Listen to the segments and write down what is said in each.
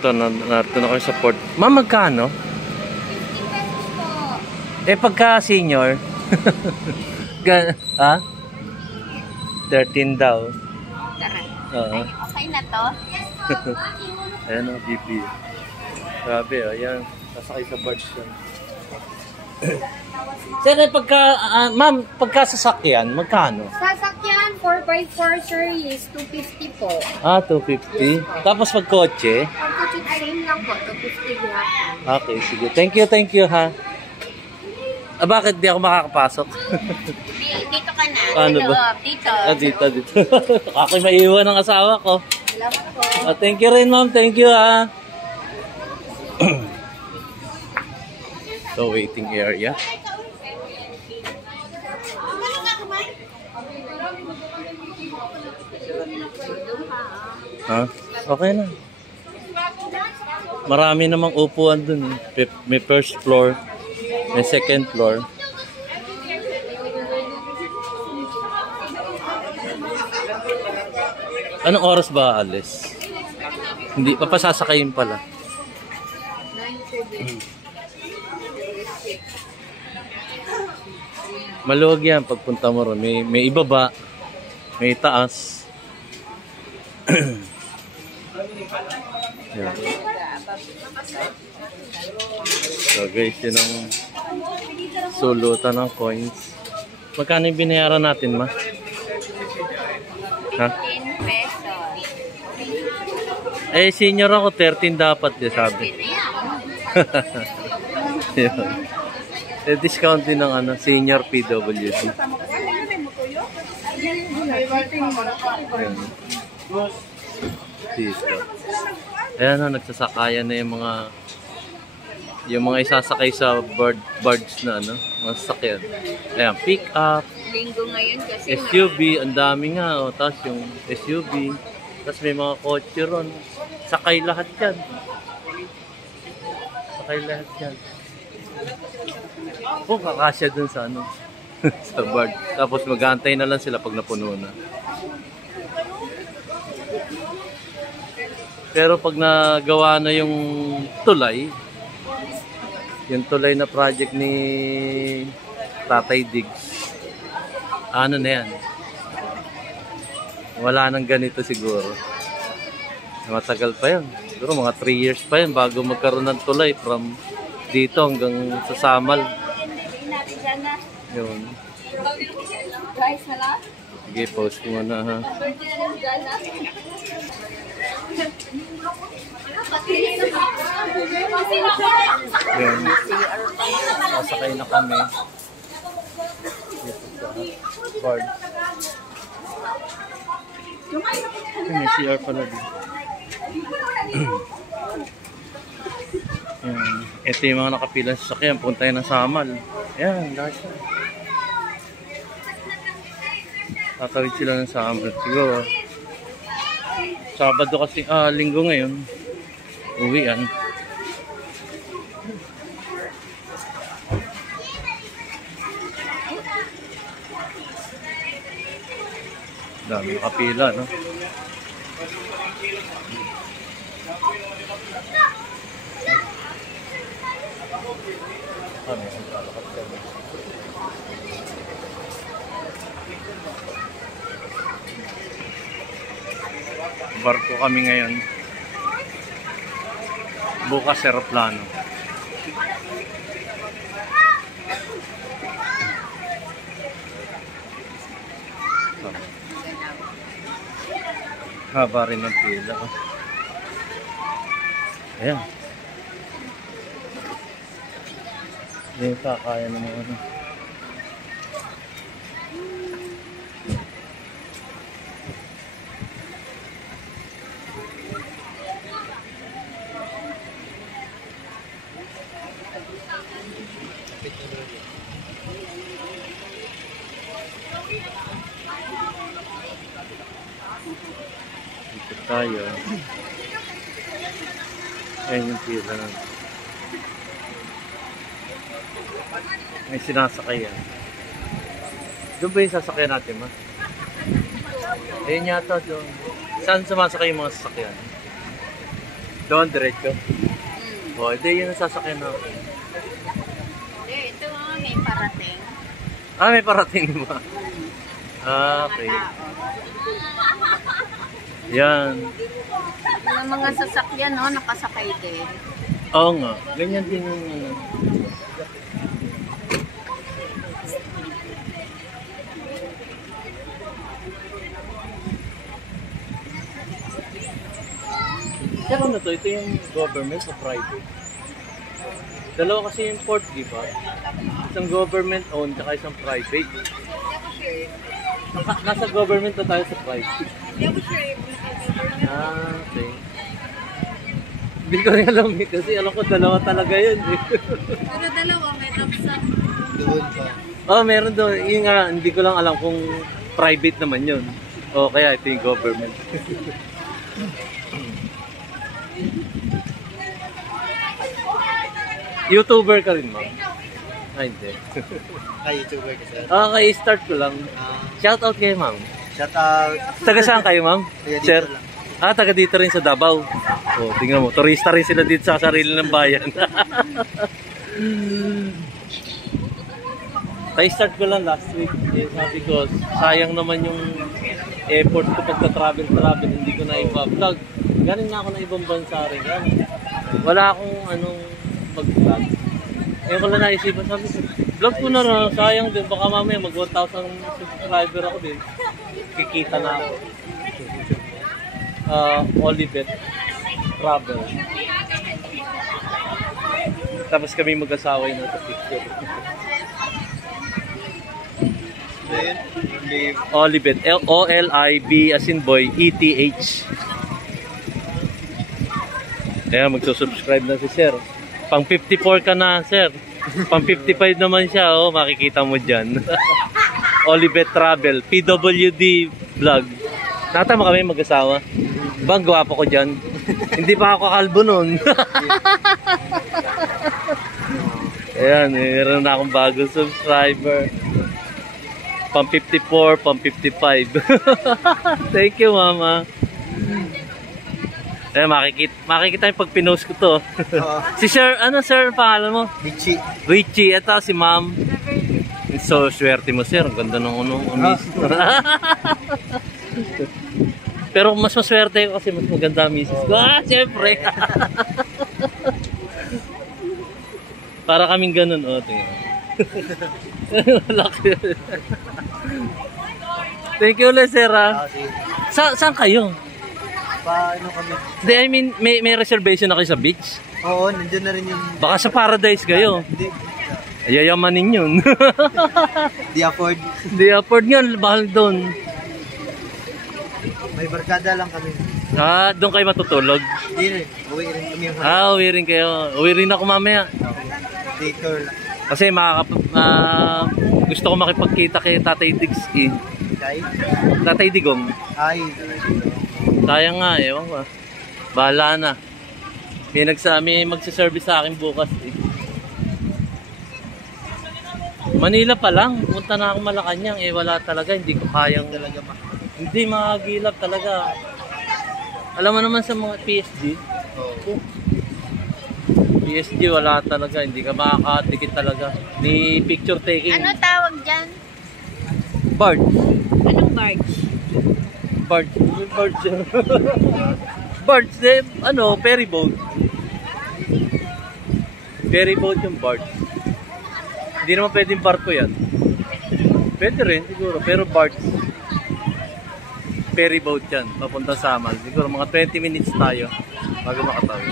ito, narito na kayo sa port. Ma'am, magkano? 50 pesos po. Eh, pagka senior? Ha? 13 daw. Tara. Okay na to? Ayan o, BP. Grabe, ayan. Sasakay sa barge yan. Sir, pagka, ma'am, pagka sasakyan, magkano? Sasakyan, 4x4 sir is 250 po. Ah, 250. Tapos pag kotse? Pag kotse, same lang po, 250 lahat. Okay, sige. Thank you ha. Ah, bakit di ako makakapasok? Dito ka na. Ano ba? Dito. Ah, dito. Ako maiiwan ng asawa ko. Salamat po. Ah, thank you rin, ma'am. Thank you ha. So, waiting area. Ha? Okay na. Marami namang upuan dun. May first floor, may second floor. Anong oras ba alis? Hindi, papasasakayin pala. Maluwag yan pagpunta mo ron. May ibaba, may taas. Yan. So guys, yun ang sulutan ng coins. Magkano yung binayaran natin, ma? Ha? 10 pesos. Eh, senior ako, 13 dapat din, sabi. Yun. Eh, discount din ng ano, senior PWD. Ayan. Dito. Ayan na, nagsasakayan na yung mga isasakay sa barge na ano, mga sasakyan. Ayan, pick up. Linggo ngayon kasi SUV, ang dami nga. O, tapos yung SUV. Tapos may mga kotse ron. Sakay lahat yan. Sakay lahat yan. O, kakasya dun sa ano. Sa barge. Tapos mag-aantay na lang sila pag napuno na. Pero pag nagawa na yung tulay na project ni Tatay Diggs, ano na yan? Wala nang ganito siguro. Matagal pa yan. Siguro mga 3 years pa yan bago magkaroon ng tulay from dito hanggang sa Samal. Yun. guys, hala. Sige, post ko muna ha. Yun. Sasakay na kami. Board. May CR pala din. Ito yung mga nakapilang sasakyan. Punta yun ng Samal. Ayan, lahat yan. Tatawid sila ng Samal. Siguro. Sabado kasi, linggo ngayon. Uwian. Dami nakapila, no? Barko kami ngayon. Bukas aeroplano. Haba rin ng pila. Ayan. Hindi kaya ng mga ano. Dito tayo. Ayan yung pila na. May sinasakyan. Doon ba yung sasakyan natin, ma? Ayan yata doon. Saan sumasakay yung mga sasakyan? Doon, diretso. O, hindi yun ang sasakyan na. Hindi, ito may parating. Ah, may parating ba? Ah, okay. Yan. Yung mga sasakyan, no, nakasakay din. Oo nga. Ganyan din yung ano. Pero ano to? Ito yung government o private? Dalawa kasi yung port, di ba? Isang government owned, saka isang private. Nasa government na tayo sa private. Ah, okay. Hindi ko rin alam eh, kasi alam ko dalawa talaga yun eh. Pero dalawa, may thumbs up. Doon pa. Oh, meron doon. Yung nga, hindi ko lang alam kung private naman yun. O kaya ito yung government. YouTuber ka rin, ma'am? Ah, hindi. YouTuber ka sir. Okay, start ko lang. Shout out kayo, ma'am. Shout out. Taga saan kayo, ma'am? Taga dito Sir? lang. Ah, taga dito rin sa Davao. Oh, tingnan mo, turista rin sila dito sa sarili ng bayan. Start ko lang last week. Eh, sabi ko, sayang naman yung effort ko pagka-travel, hindi ko na ipa-vlog. Galing na ako ng ibang bansa rin. Wala akong anong mag-vlog. Ngayon ko lang naisipan, sabi ko, vlog ko na lang, sayang din. Baka mamaya mag 1,000 subscriber ako din. Kikita na ako. Olibet Travel. Tapos kami mag-asawa yun sa picture. Olibet, O-L-I-B as in boy, E-T-H. Kaya magsusubscribe na si sir. Pang 54 ka na, sir. Pang 55 naman siya, oh, makikita mo dyan. Olibet Travel, PWD Vlog. Natama kami mag-asawa. Bang gwapo ko dyan. Hindi pa ako kalbo nun. Ayan, meron na akong bagong subscriber. Pang 54, pang 55. Thank you, mama. Ayan, makikita yung pag pinost ko to. Si sir, ano sir, pangalan mo? Richie. Richie, ito si ma'am. So, swerte mo sir. Ang ganda ng umis. Pero mas maswerte ko kasi mas maganda ang misis ko. Ah, siyempre. Para kaming ganun. O, tingnan. Laki. Thank you ulit, sir. Saan kayo? Paano kami? Hindi, I mean, may reservation na kayo sa beach? Oo, nandiyan na rin yung... Baka sa Paradise kayo. Hindi. Ayayamanin yun. Di afford. Di afford nga, bahal doon. May barkada lang kami. Ah, doon kayo matutulog? Hindi rin. Uwi rin kami yung Ah, uwi rin kayo. Uwi rin ako mamaya. daytour lang. Kasi gusto ko makipagkita kay Tatay Diggs eh. Kay? Tatay Digong. Ay. Sayang nga, ewan ko. Bahala na. May magsiservice sa akin bukas eh. Manila pa lang. Punta na ako Malacanang eh. Wala talaga. Hindi ko kayang talaga. Hindi makagilap talaga. Alam mo naman sa mga PSG. PSG wala talaga. Hindi ka makakadikit talaga. Ni picture taking. Ano tawag dyan? Barge. Anong barge? Barge. Barge. Barge. Eh, ano, ferry boat. Ferry boat yung barge. Hindi naman pwedeng barko yan. Pwede rin siguro. Pero barge. Ferry boat yan. Papunta sa Amal. Siguro mga 20 minutes tayo bago makatawid.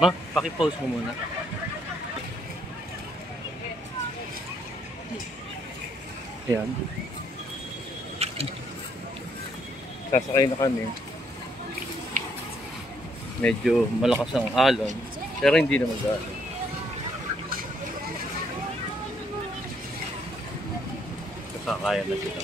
Ma, paki-pause mo muna. Ayan. Sasakay na kami. Medyo malakas ang alon, pero hindi naman gano'n. Sasakaya na sila.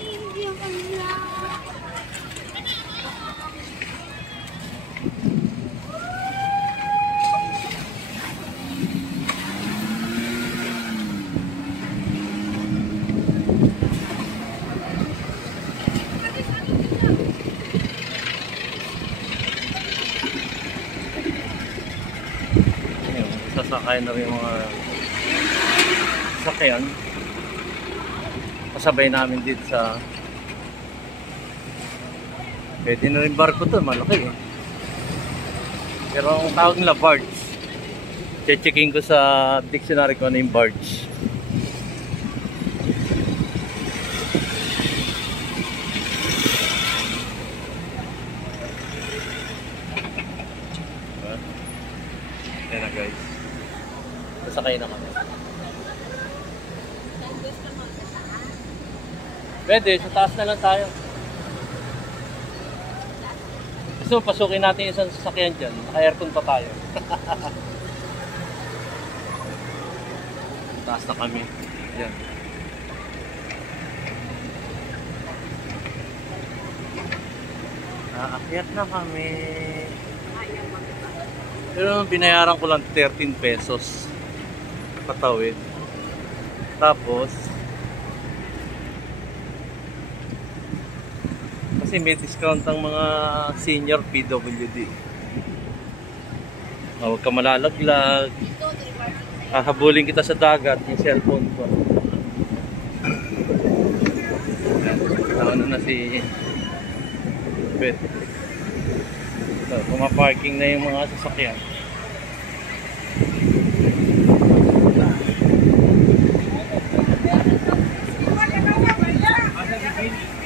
Ayun, sasakay na rin yung mga sakyan. Kasabay namin dito sa pwede na rin barko to, malaki eh. Pero ang tawag nila barge. Checking ko sa dictionary ko ano yung barge. Ayan na guys. Sasakay na kami. Pwede, sa taas na lang tayo. So, pasukin natin isang sasakyan dyan. Naka-aircon pa tayo. Taas na kami. Yan. Aakyat na kami. Pero binayaran ko lang 13 pesos. Patawid. Tapos, kasi may discount ang mga senior PWD. Huwag ka malalaglag. Hahabulin kita sa dagat yung cellphone ko. Ano na si Bet. So, pumaparking na yung mga sasakyan.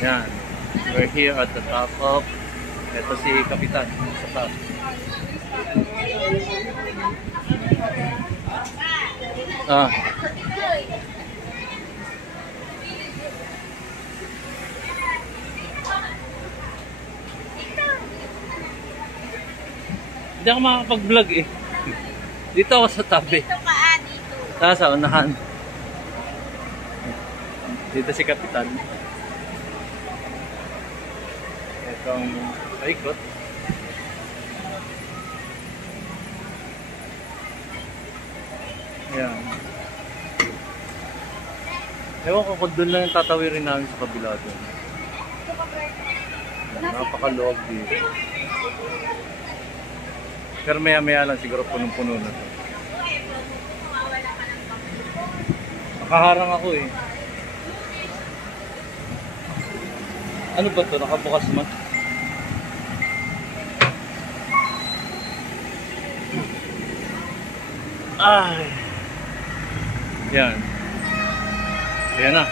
Yan. We're here at the top of, ito si Kapitan sa top. Hindi ako makakapag-vlog eh. Dito ako sa tabi. Dito. Sa unahan. Dito si Kapitan. Itong paikot. Ayan. Ewan ko kung doon lang yung tatawirin namin sa kabila doon. Napakaluwag dito. Pero maya-maya lang siguro punong-puno na to. Nakaharang ako eh. Ano ba to? Nakabukas man? Ay! Yan. Ayan na.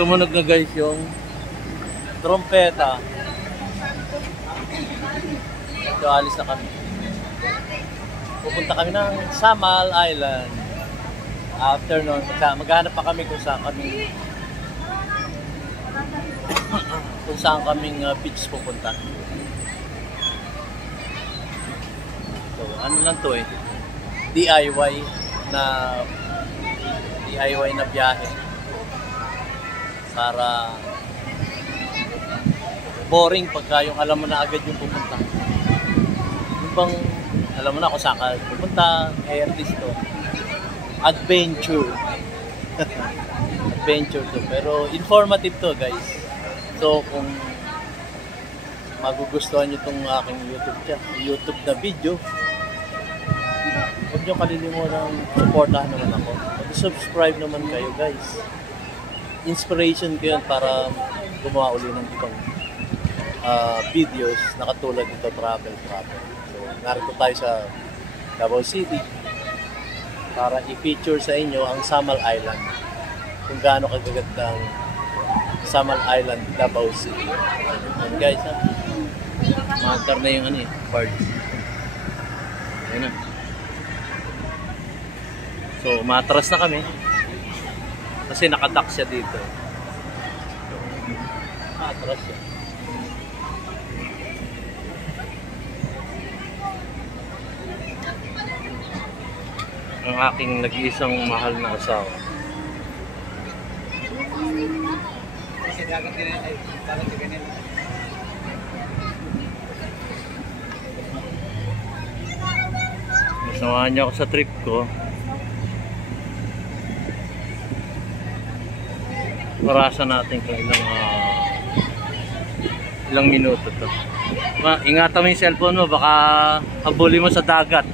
Tumunog na guys yung trompeta. Ito, alis na kami. Pupunta kami ng Samal Island. After nun, maghanap pa kami kung saan kaming beach pupunta. So, ano lang to eh. DIY na biyahe. Para boring pagka yung alam mo na agad yung pupunta. Yung bang alam mo na kung saan ka pupunta, at least to. Adventure. Adventure to. Pero informative to guys. So kung magugustuhan nyo itong aking YouTube na video, huwag nyo kalilimutan supportahan naman ako. Mag-subscribe naman kayo guys. Inspiration ko yun para gumawa uli ng ibang videos na katulad nito, travel. So narito tayo sa Davao City para i-feature sa inyo ang Samal Island, kung gaano kagagandang Samal Island, Davao City. And guys, maantar na yung birds. Ayan na. So matras na kami kasi nakadock siya dito. Matras siya. Ang aking nag-iisang mahal na asawa. Samahan niyo ako sa trip ko. Orasan natin kung ilang minuto to. Ingatan mo yung cellphone mo, baka habulin mo sa dagat.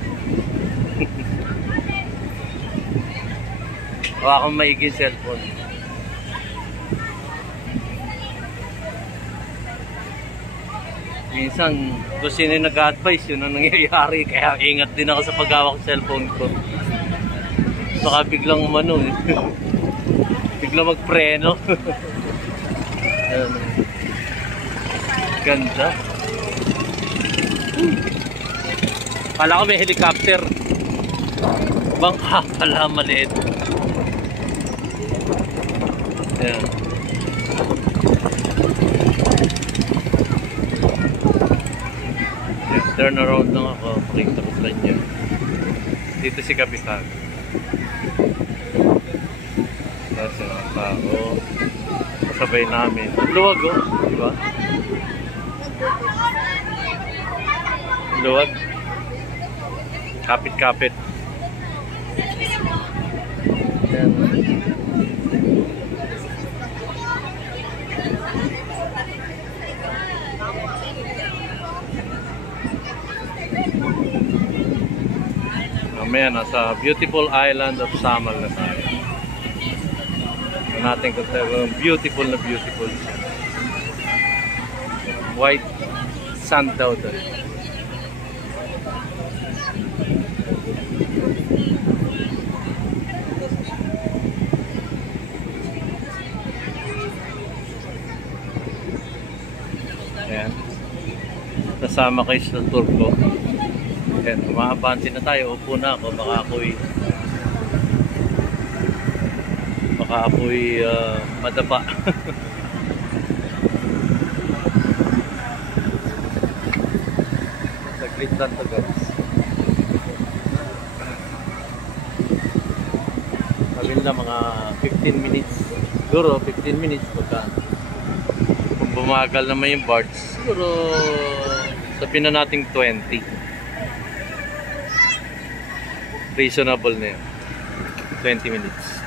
Baka kung maigi yung cellphone. Minsan, kung sino yung nag-advise, yun ang nangyayari. Kaya ingat din ako sa paghawak ng cellphone ko. Baka biglang biglang magpreno. Ganda. Kala ko may helicopter. Bangka pala, maliit. Ayan. Turn around lang ako. Pakita ko sa inyo. Dito si Kapitan. Kasi mga tao. Kasabay namin. Luwag oh. Diba? Luwag. Kapit-kapit. Ayan. Mamaya nasa beautiful island of Samal na tayo. Natin kung beautiful na beautiful siya. White sand daw doon. Ayan. Nasama kayo sa tour ko. Ayan, umaabanti na tayo. Upo na ako. Baka ako'y madapa. Saglit lang to guys. Sabi nila mga 15 minutes. Siguro 15 minutes pagka kung bumagal naman yung birds. Siguro sabihin na natin 20. Reasonable na yun. 20 minutes.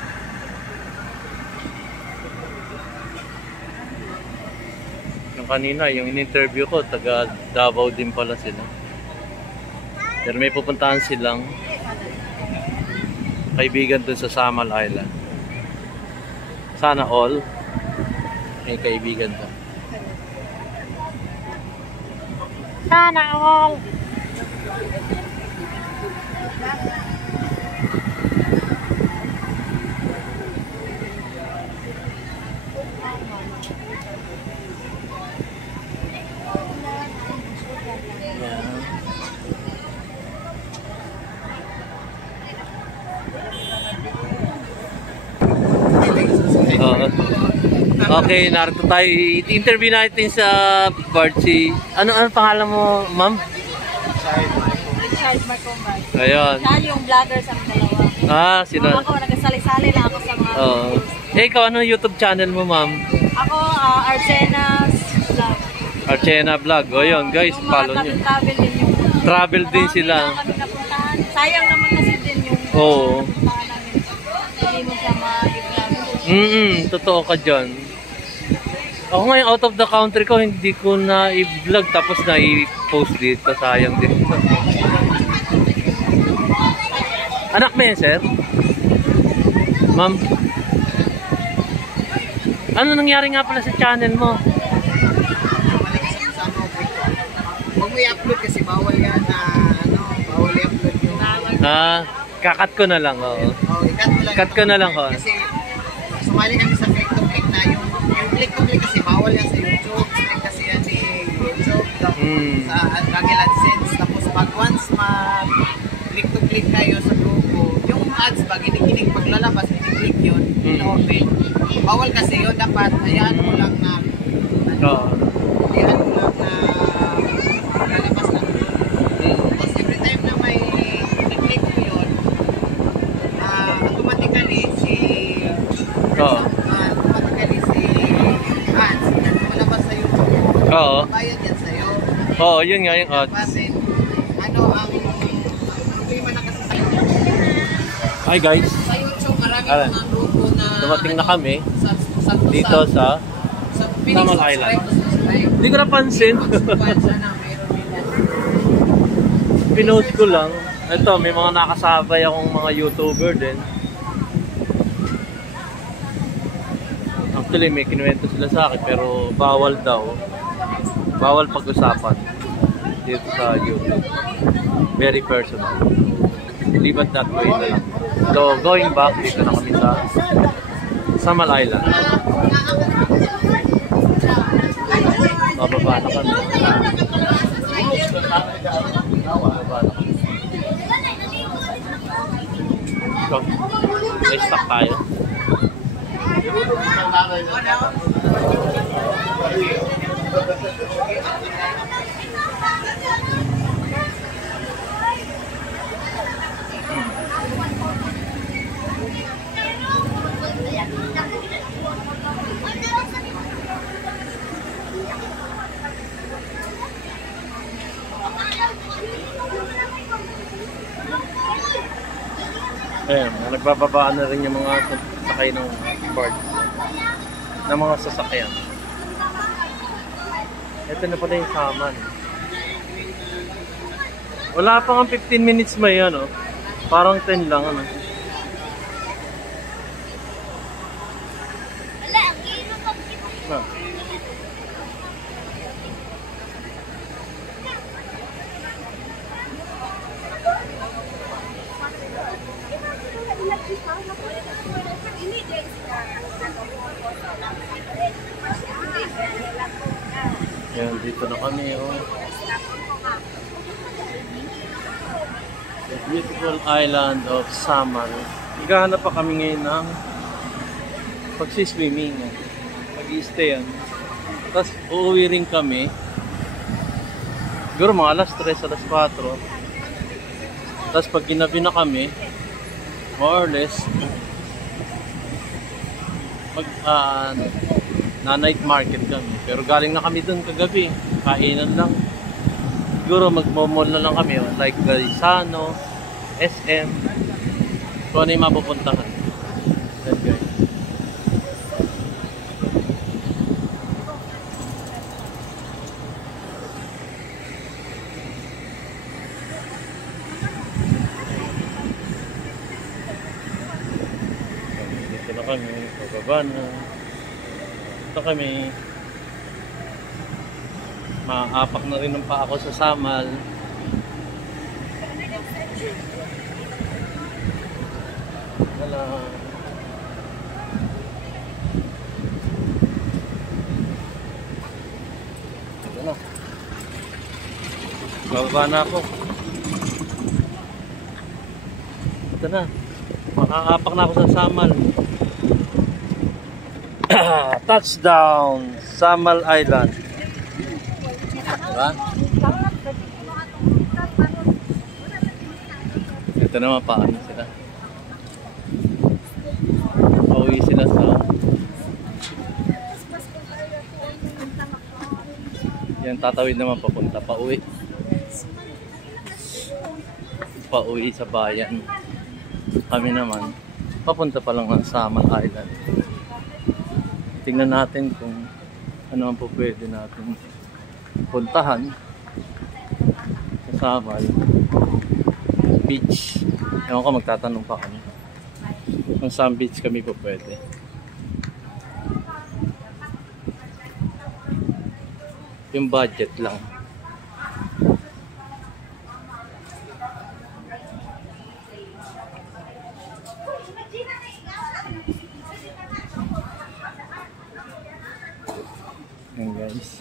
Yung kanina, yung in-interview ko, taga Davao din pala sila. Pero may pupuntahan silang kaibigan dun sa Samal Island. Sana all may kaibigan dun. Sana all. Okay, narito tayo. I-interview natin sa Barchi. Ano pangalan mo, ma'am? Richard Marcombay. Ayun. Siya yung vlogger sa mga dalawa. Sino? Ako, nagsali-sali lang ako sa mga videos. Ikaw, ano YouTube channel mo, ma'am? Ako, Arsena's Vlog. Archena Vlog. O yun, guys, follow nyo. Travel din yung... Travel din sila. Kami napuntahan. Sayang naman kasi din yung... Oo. Napuntahan namin. Hindi mo siya ma-vlog. Totoo ka dyan. Ako ngayon out of the country ko, hindi ko na i-vlog tapos na i-post dito. Sayang din. Anak mo yan, sir? Ma'am? Ano nangyari nga pala sa channel mo? Huwag mo i-upload kasi bawal yan na bawal i-upload yun. Kakat ko na lang, oo. I-cut mo lang. Cut ko na lang, Kasi sumali kami sa click-to-click na yung click-to-click kasi bawal yan sa YouTube. Click kasi yan ni YouTube. Sa Google AdSense. Tapos pag once click-to-click kayo sa grupo, yung ads ba, giniginig paglalabas, giniginig yun, in-open. Bawal kasi yun, dapat hayaan mo lang na hayaan mo lang na lalabas lang yun. Tapos every time na may click mo yun, automatically si ads, yan malabas sa YouTube. Bayad yan sa'yo. Yun nga yung ads. Ang problema na Hi guys, Sa YouTube, marami Alan. mga grupo na dumating na kami sa dito sa Samal Island. Hindi ko napansin. Pinost ko lang. Ito, may mga nakasabay akong mga YouTuber din. Actually, may kinuwento sila sa akin pero bawal daw. Bawal pag-usapan dito sa YouTube. Very personal. Leave it that way na lang. So, going back, dito na kami sa Samal Island. Bababa na kami. Bababa na kami. So, may stock tayo. Ayan, nagbababaan na rin yung mga sakay ng board ng mga sasakyan. Ito na pala yung Samal. Wala pa nga 15 minutes may ano. Parang 10 lang ano. Ah. Yan, dito na kami oh. The beautiful island of Samal. Naghahanap pa kami ngayon ng pagsiswimming. Mag-i-stay yan. Tapos uuwi rin kami. Siguro mga alas 3, alas 4. Tapos pag ginabi na kami, more or less, na night market kami. Pero galing na kami dun kagabi. Kainan lang. Siguro magmomall na lang kami. Like Gaisano, SM. Kung ano yung mapupuntahan. Yan guys. Dito na kami. Pababa na. Ito kami. Maapak na rin ng pa ako sa Samal. Wala. Ito na. Bababa na ako. Ito na. Makaapak na ako sa Samal. Touchdown! Samal Island. Diba? Ito naman paano sila. Pauwi sila sa... Yan, tatawid naman papunta. Pauwi. Pauwi sa bayan. Kami naman, papunta pa lang ng Samal Island. Tingnan natin kung ano ang po pwede natin puntahan sa Samal Beach. Ewan ko, magtatanong pa kami kung saan beach kami po pwede. Yung budget lang. Yan guys.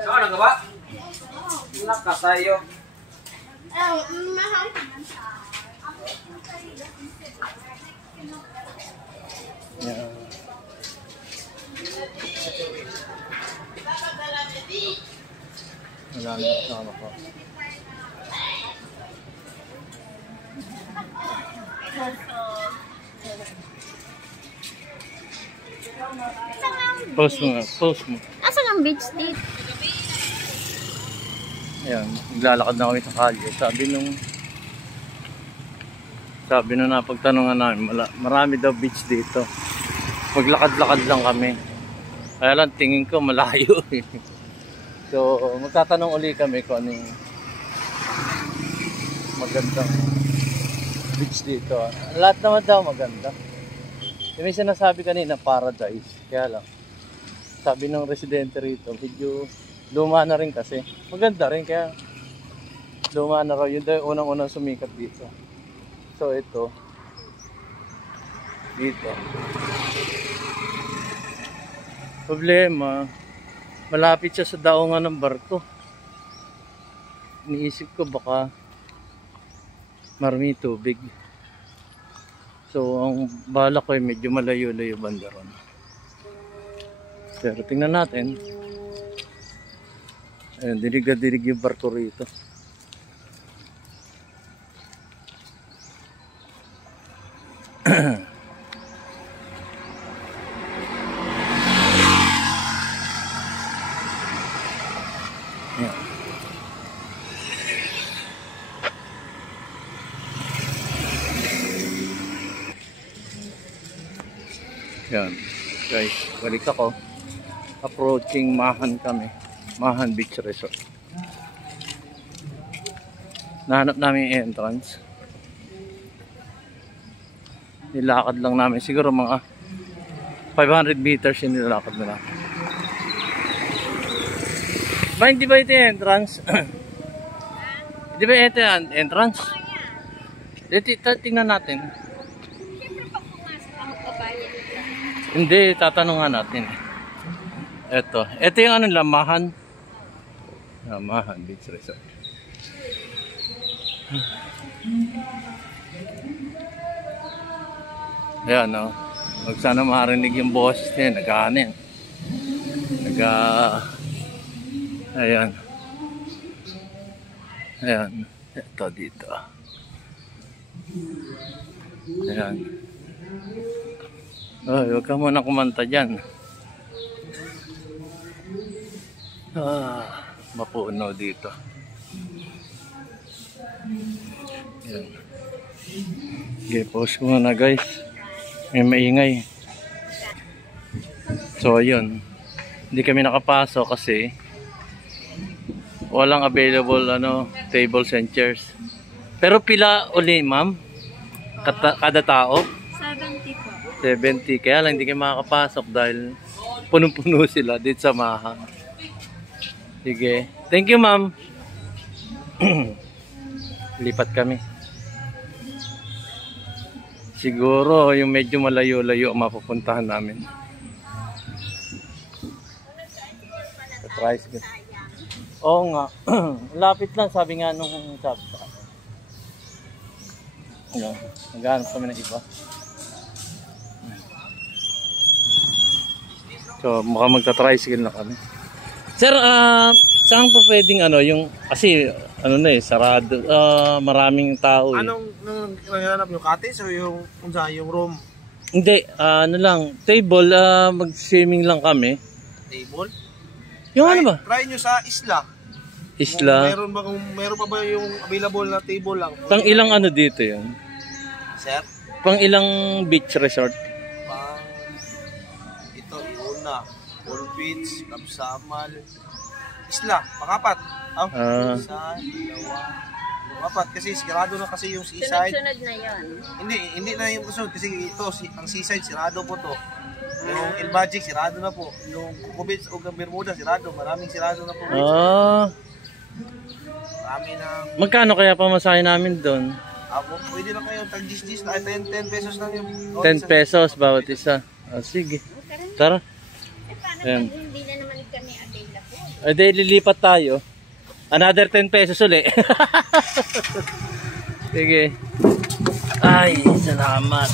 Saan ang gaba? Nakasayo. Yan. Wala na kasama ko. Post mo nga, post mo. Asan ang beach date? Ayan, naglalakad na kami sa kalye. Sabi nung napagtanungan namin, marami daw beach dito. Maglakad-lakad lang kami. Kaya lang, tingin ko malayo eh. So, magtatanong uli kami kung ano yung magandang beach dito. Lahat naman daw maganda. May sinasabi kanina, paradise. Kaya lang, sabi ng residente rito, medyo luma na rin kasi. Maganda rin, kaya luma na raw. Yun daw yung unang-unang sumikat dito. So, ito. Dito. Problema, malapit siya sa daungan ng barko. Iniisip ko baka marami tubig. So, ang bala ko ay medyo malayo-layo banda ron. Pero tingnan natin. Ayun, dirig-dirig yung barko rito. Yan, guys, balik ako. Approaching Mahan kami. Mahan Beach Resort. Nahanap namin yung entrance. Nilakad lang namin. Siguro mga 500 meters yung nilakad na lang. Ba, hindi ba ito yung entrance? Hindi ba ito yung entrance? Tingnan natin. Hindi, tatanungan natin. Ito yung ano lang, Mahan. Mahan Beach Resort. Ayan, no. Huwag sana marinig yung boses niya. Nag-aanin. Ayan. Ayan. Ito dito. Ayan. Ay, huwag ka muna kumanta dyan. Mapuno dito. Yan. Okay, pause ko muna guys. May maingay. So, ayun. Hindi kami nakapasok kasi walang available tables and chairs. Pero pila uli, ma'am? Kada tao? 70 po. 70. Kaya lang hindi kayo makakapasok dahil punong-puno sila dito sa Maha. Sige. Thank you, ma'am. Lipat kami. Siguro yung medyo malayo-layo mapupuntahan namin. Surprise. Oo nga. Lapit lang, sabi nga nung sabi sa akin. Naghahanap kami ng iba. So, mukhang magta-tricycle na kami. Sir, saan pa pwedeng yung, kasi, sarado, maraming tao eh. Anong nangyarap yung cottage o yung room? Hindi, table, mag-swimming lang kami. Table? Yung ano ba? Try nyo sa isla. Isla? Meron pa ba yung available na table lang? Pang ilang dito yan? Sir? Pang ilang beach resort? All Beach, Kapsamal, Isla, pang-apat. Isa, dalawa, pang-apat. Kasi sirado na kasi yung seaside. Sunod-sunod na yun. Hindi na yung sunod kasi ito, ang seaside, sirado po to. Yung El Magic, sirado na po. Yung Coco Beach o Bermuda, sirado. Maraming sirado na po. Marami na. Magkano kaya pamasahe namin doon? Pwede na kayo, tag-10 na, 10 pesos lang yung. 10 pesos bawat isa. Sige, tara. Paano hindi na naman kami available? Ay, lilipat tayo. Another 10 pesos ulit. Sige. Ay, salamat.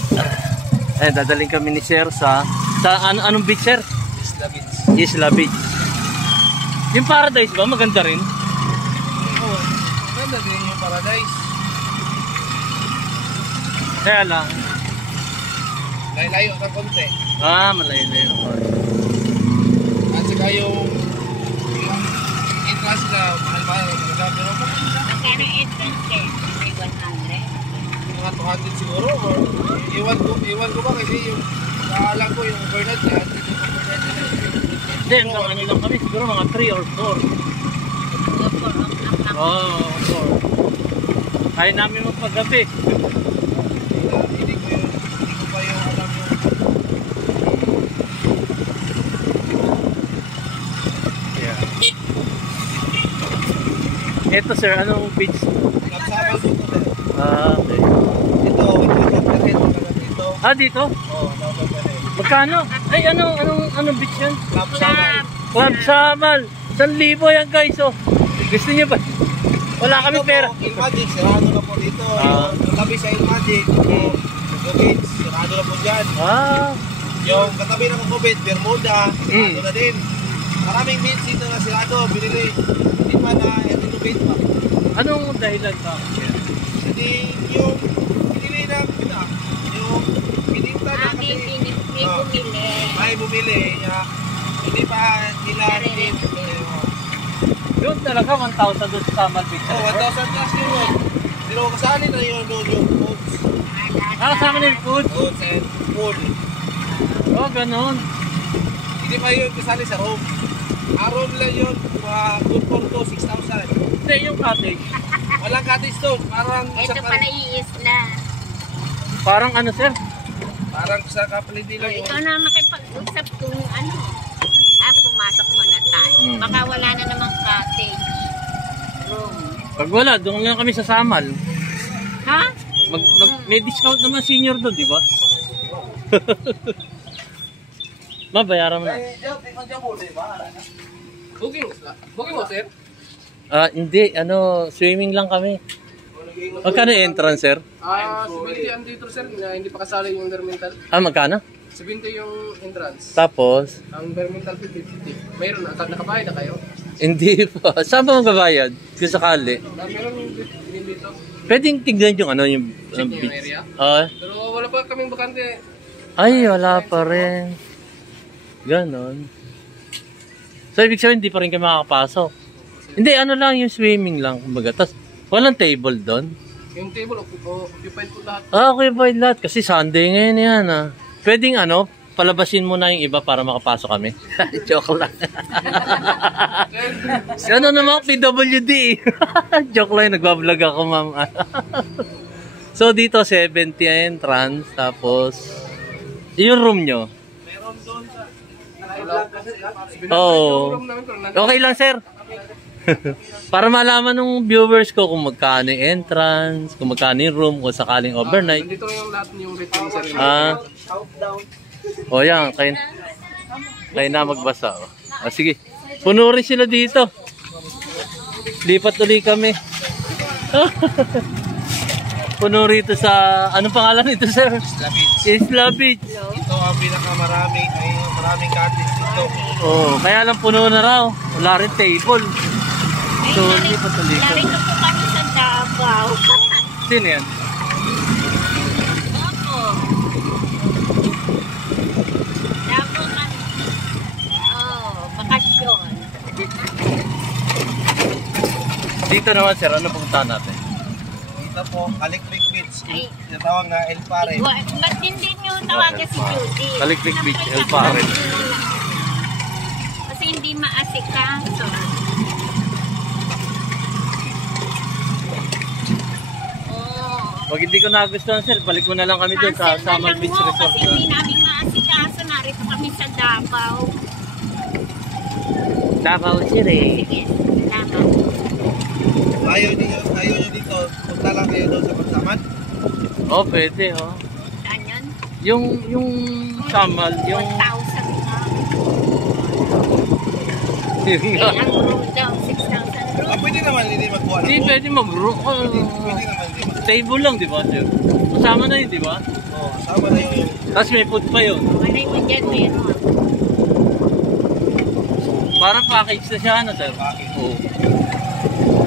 Ay, dadaling kami ni Sir sa anong beach, Sir? Isla Beach. Isla Beach. Yung Paradise ba? Maganda rin? Oo, maganda din yung Paradise. Kaya lang. Layo ng konti. Malayo-layo. At saka yung entrance na mahal-mahal. Pero Magkano entrance fee? May 100. mga 200 siguro. Or, iwan ko ba kasi yung alam ko yung overnight niya. Hindi, hanggang ano lang kami. Siguro mga 3 or 4. Oo, 4. Kaya namin magpagabi. Hindi ko pa yung alam yung Ito sir, anong beach? kapsabal dito. Okay. Ito, dito. Dito? Oo, Magkano? Ay, anong beach yan? kapsabal. Club Samal. 1,000 yan guys, oh. Gusto niyo ba? Wala kami pera. Ilmagic, sirado na po dito. Yung katabi sa Ilmagic, yung Gates, sirado na po dyan. Yung katabi ng Kubit, Bermuda, sirado na din. Maraming beach dito na sirado, binili. Hindi pa na renovate pa. Anong dahilan ba? Hindi yung binili na yung pininta na kasi may bumili. Hindi pa nila Doon talaga 1,000 doon sa Samal Beach. 1,000 plus yun. Pero kasali na yun doon yung foods. Kasama na yung food? Foods and food. Ganon. Hindi pa yun kasali sa room. Room lang yun, good for to 6,000. Hindi, yung cottage. Walang cottage doon. Parang Ito pala iisla. Parang ano sir? Parang sa kapalindi lang yun. Ikaw na makipag-usap kung ano. Pumasok muna tayo. Baka wala na namang cottage room. Pag wala, doon lang kami sa Samal. Ha? May discount naman senior doon, di ba? Mabayaran mo na. Booking mo, sir? Hindi, swimming lang kami. Magkano entrance, sir? 70 ang dito sir, na hindi pa kasali yung environmental. Magkano? 70 yung entrance. Tapos? Ang environmental 50. Mayroon na, nakabayad na kayo? Hindi pa. Saan ba magbabayad? Kung sakali. Meron din dito. Pwedeng tignan yung yung Check yung beach. area? Oo. Pero wala pa kaming bakante. Ay, wala pa rin. Ganon. So, ibig sabihin, hindi pa rin kayo makakapasok. Hindi, lang, yung swimming lang. Kumbaga. Tapos, walang table doon. Yung table, occupied po lahat. Okay ba lahat? Kasi Sunday ngayon yan, Pwedeng, palabasin mo na yung iba para makapasok kami. Joke lang. Ano naman, PWD. Joke lang, nagbablog ako, ma'am. So, dito, 70 entrance. Tapos, yung room nyo. Meron doon sa Oo. Okay lang, sir. Para malaman ng viewers ko kung magkano yung entrance, kung magkano yung room, kung sakaling overnight. Nandito yung lahat yung return sir. O yan, kayo na magbasa. Sige, puno rin sila dito. Lipat ulit kami. Puno rito sa, anong pangalan nito, sir? Isla Beach. Isla Beach. Ito ang pinakamaraming cottage dito. Oh, kaya lang puno na raw. Wala rin table. So, lipat ulit kami. Narito po kami sa Davao. Sino yan? Opo. Davao man. Bakasyon. Dito naman, sir, ano pupuntahan natin? Dito po, Caliclic Beach. Ay. Tinatawag na El Pare. Ba't hindi nyo tawagan si Judy? Caliclic Beach, El Pare. Kasi hindi maasikaso. Pag hindi ko nagustuhan, sir, balik mo na lang kami doon sa Samal Beach Resort. Kasi hindi namin maasikaso. Narito kami sa Davao. Davao City. Sige, Davao. Ayaw nyo dito, punta lang kayo doon sa Pagsaman. Oh, pwede, oh. Saan yun? Yung Samal, yung... 1,000 na. Yun nga. Ang room daw, 6,000 room. Pwede naman hindi magkuha Hindi, ng pwede mag-room. Pwede naman hindi mag Table lang, di ba, sir? Kasama na yun, di ba? Oo, sama na yung Tapos may food pa yun. Malay mo dyan, meron. Parang package na siya, sir? package. Oo.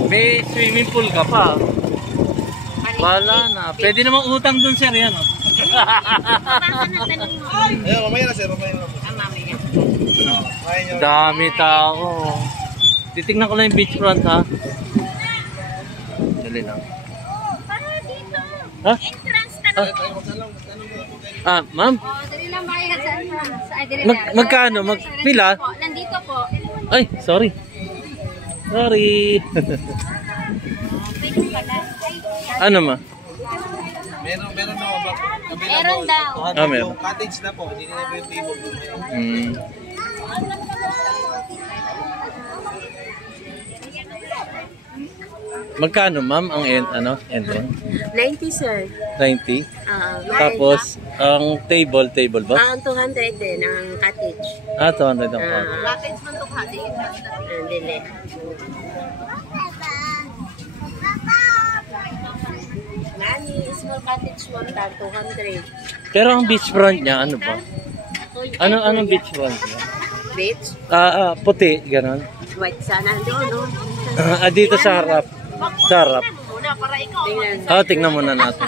May swimming pool ka pa. Malay Wala na. Pwede namang utang dun, sir. Yan, oh. Baka na tanong mo. Ayun, mamaya na sir, mamaya na. Mamaya. Dami tao. Titignan ko lang yung beachfront, ha? Dali lang. Para dito. Ha? Entrance tanong. Ma'am? Dali lang bayad sa entrance. Ay, dali Magkano? Pila? Nandito po. Ay, sorry. Sorry. Pwede pala. Ano, ma? Meron na ba? Meron daw. Meron. Cottage na po, hindi na yung table. Magkano, ma'am, ang entrance? 90, sir. 90? Tapos, ang table ba? Ang 200 din, ang cottage. 200 ang cottage. Cottage man to cottage. Dili. Nani, small cottage mo tag 200. Pero ang beachfront niya, ano ba? Anong beachfront niya? Beach? Puti, gano'n. White sana. Doon, no? Dito sa harap. Sa harap. Muna, para ikaw. Tingnan. Tingnan muna natin.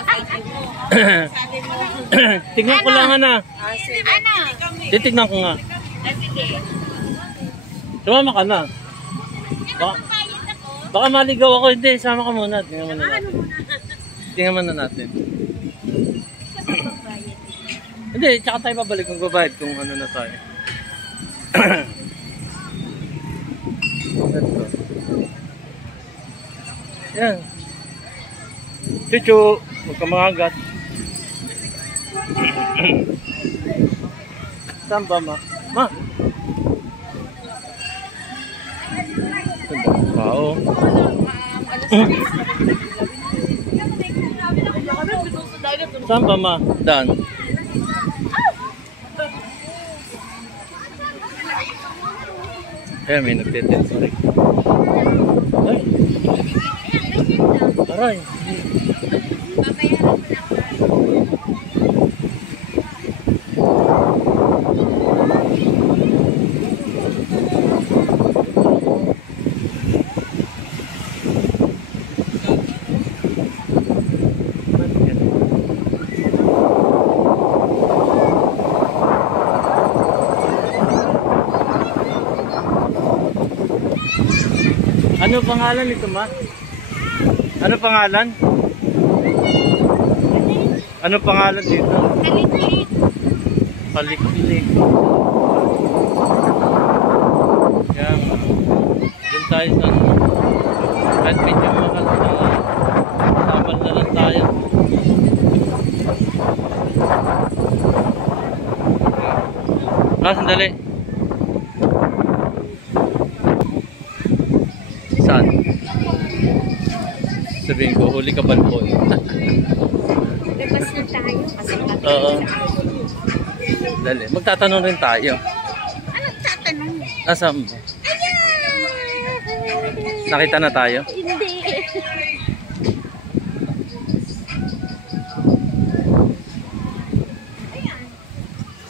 Tingnan ko lang, Hana. Ano? Titignan ko nga. Sige. Sumama ka na. Baka maligaw ako. Hindi, sama ka muna. Tingnan muna natin. Tingnan muna natin. Hindi, tsaka tayo babalik kung babayad kung ano na tayo. Yan. Chuchu, huwag ka mangagat. Saan ba, ma? Ma! Wow. Saan ba, ma? Daan. Kaya may nagtitin, sorry. Ay! Aray! Ano pangalan nito, ma? Ano pangalan? Ano pangalan dito? Kaliklik. Kaliklik. Yan. Doon tayo sa kahit medyo mahal na samal na lang tayo. Sandali. Saan? Sabihin ko, huli ka balpon. Labas na tayo kasi Oo. Dali, magtatanong rin tayo. Anong tatanong? Nasaan ba? Nakita na tayo? Hindi.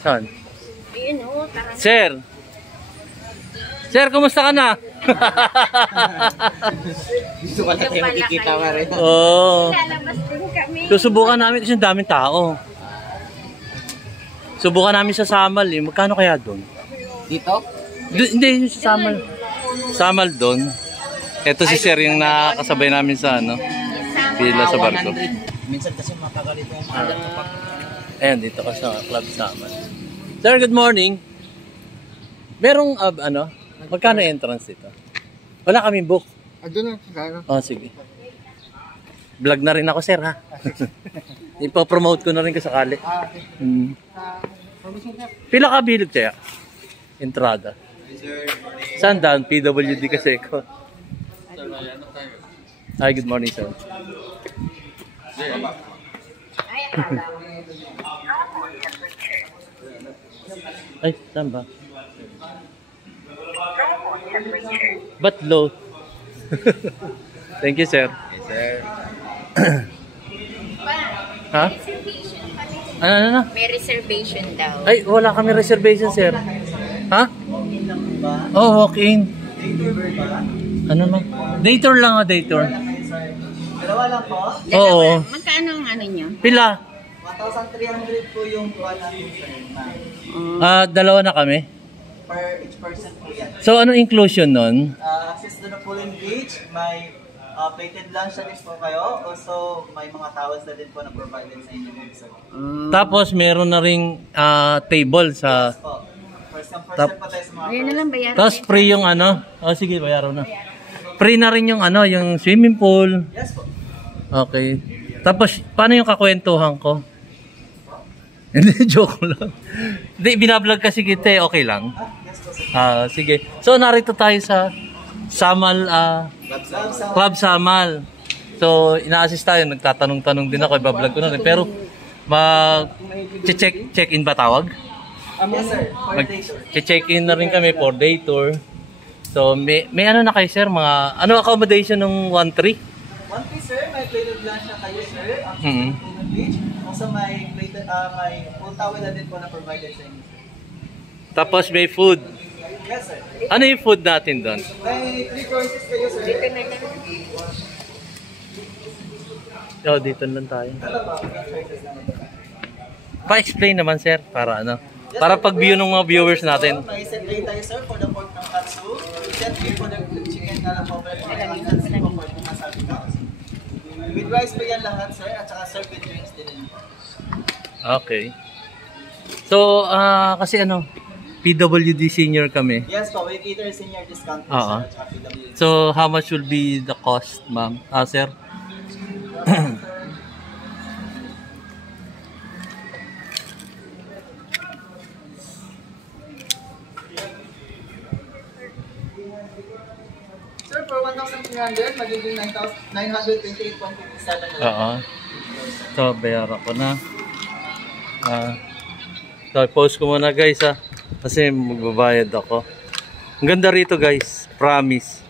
Saan? Ayun o, tara. Sir! Sir, kumusta ka na? Gusto ka na tayo makikita ka rin. Oo. Lalabas din kami. Susubukan namin kasi ang daming tao. Subukan namin sa Samal eh. Magkano kaya doon? Dito? Hindi, yung sa Samal. Samal doon. Ito si Sir yung nakakasabay namin sa ano. Pila sa barko. Minsan kasi matagal ito yung mga Ayan, dito ka sa Club Samal. Sir, good morning. Merong magkano entrance dito? Wala kaming book. Doon na. Oh, sige. Vlog na rin ako, sir, ha? Ipo-promote ko na rin kasakali. Pila ka bilog kaya? Entrada. Saan daan? PWD kasi ko. Hi, good morning, sir. Ay, saan ba? Ba't low? Thank you, sir. Yes, sir. Ha? Ano? May reservation daw. Ay, wala kami reservation, sir. Ha? Oh, walk-in. Ano na? Day tour lang, day tour. Dalawa lang po. Oo. Magkano ang ano nyo? Pila? 1,300 po yung kuha natin sir, ma'am. Dalawa na kami. Per each person po yan. So, anong inclusion nun? Access to the pooling gauge, may plated lunch na din po kayo. Also, may mga towels na din po na provided sa inyo, sir. Tapos, meron na ring table sa... Po. First come, first Tap- serve po tayo sa mga Ayun na lang bayaran. Tapos, free yung ano. Sige, bayaran na. Free na rin yung ano, yung swimming pool. Yes po. Okay. Tapos, paano yung kakwentuhan ko? Hindi, joke lang. Hindi, binablog kasi kita eh. Okay lang. Yes po, sir. Sige. So, narito tayo sa Samal, Club Samal. So, ina-assist tayo. Nagtatanong-tanong din ako. Ibablog ko na rin. Pero, check-in ba tawag? Yes sir, for day tour. Check-in na rin kami for day tour. So, may ano na kayo, sir? Mga, ano accommodation ng 1-3? One piece sir, may plated lunch na kayo sir. Access Mhm. to the pooling gauge. Also, may plated, may full towel na din po na provided sa inyo. Tapos, may food. Yes sir. Ano yung food natin doon? May 3 courses kayo sir. Dito na lang. Dito lang tayo. Ano ba? Ilang choices naman ba? Pa-explain naman, sir. Para ano? Para pag-view ng mga viewers natin. May set A tayo sir for the pork ng katsu. Set B for the chicken na lang po. Set C po for the asabi ka. With rice po yan lahat sir. At saka serve with drinks din. Okay. So, kasi ano, PWD senior kami. Yes po, we cater senior discount po Oo. sir. At saka PWD. So, how much will be the cost, ma'am? Sir? Sir, for 1,300, magiging 928.57 na lang. Oo. So, bayaran ko na. So, post ko muna guys kasi magbabayad ako. Ang ganda rito guys, promise.